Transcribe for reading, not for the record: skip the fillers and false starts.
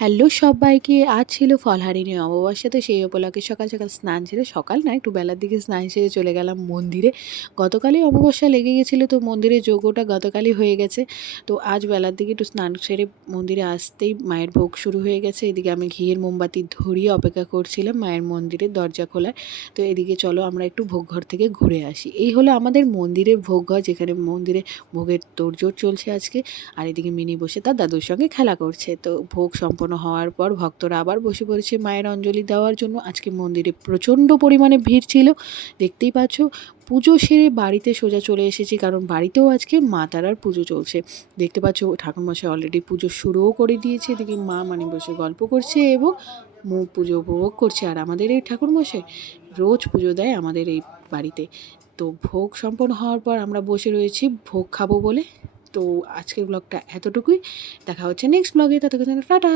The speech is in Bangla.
হ্যালো সবাইকে, আজ ছিল ফলহারিণী অমাবস্যা। তো সেই উপলক্ষে সকাল সকাল স্নান সেরে, সকাল না একটু বেলার দিকে স্নান সেরে চলে গেলাম মন্দিরে। গতকালই অমাবস্যা লেগে গেছিলো, তো মন্দিরে যজ্ঞটা গতকালই হয়ে গেছে। তো আজ বেলার দিকে একটু স্নান সেরে মন্দিরে আসতেই মায়ের ভোগ শুরু হয়ে গেছে। এদিকে আমি ঘিয়ের মোমবাতি ধরিয়ে অপেক্ষা করছিলাম মায়ের মন্দিরের দরজা খোলায়। তো এদিকে চলো আমরা একটু ভোগঘর থেকে ঘুরে আসি। এই হলো আমাদের মন্দিরের ভোগঘর, যেখানে মন্দিরে ভোগের তোড়জোড় চলছে আজকে। আর এদিকে মিনি বসে তার দাদুর সঙ্গে খেলা করছে। তো ভোগ সম্পন্ন হওয়ার পর ভক্তরা আবার বসে পড়েছে মায়ের অঞ্জলি দেওয়ার জন্য। আজকে মন্দিরে প্রচণ্ড পরিমাণে ভিড় ছিল, দেখতেই পাচ্ছ। পুজো সেরে বাড়িতে সোজা চলে এসেছি, কারণ বাড়িতেও আজকে মা তারার পুজো চলছে। দেখতে পাচ্ছ ঠাকুরমশাই অলরেডি পুজো শুরুও করে দিয়েছে। এদিকে মা মানে বসে গল্প করছে এবং পুজো উপভোগ করছে। আর আমাদের এই ঠাকুরমশাই রোজ পুজো দেয় আমাদের এই বাড়িতে। তো ভোগ সম্পন্ন হওয়ার পর আমরা বসে রয়েছি ভোগ খাবো বলে। তো আজকের ব্লগটা এতটুকুই। দেখা হচ্ছে নেক্সট ব্লগে, ততক্ষণ টাটা।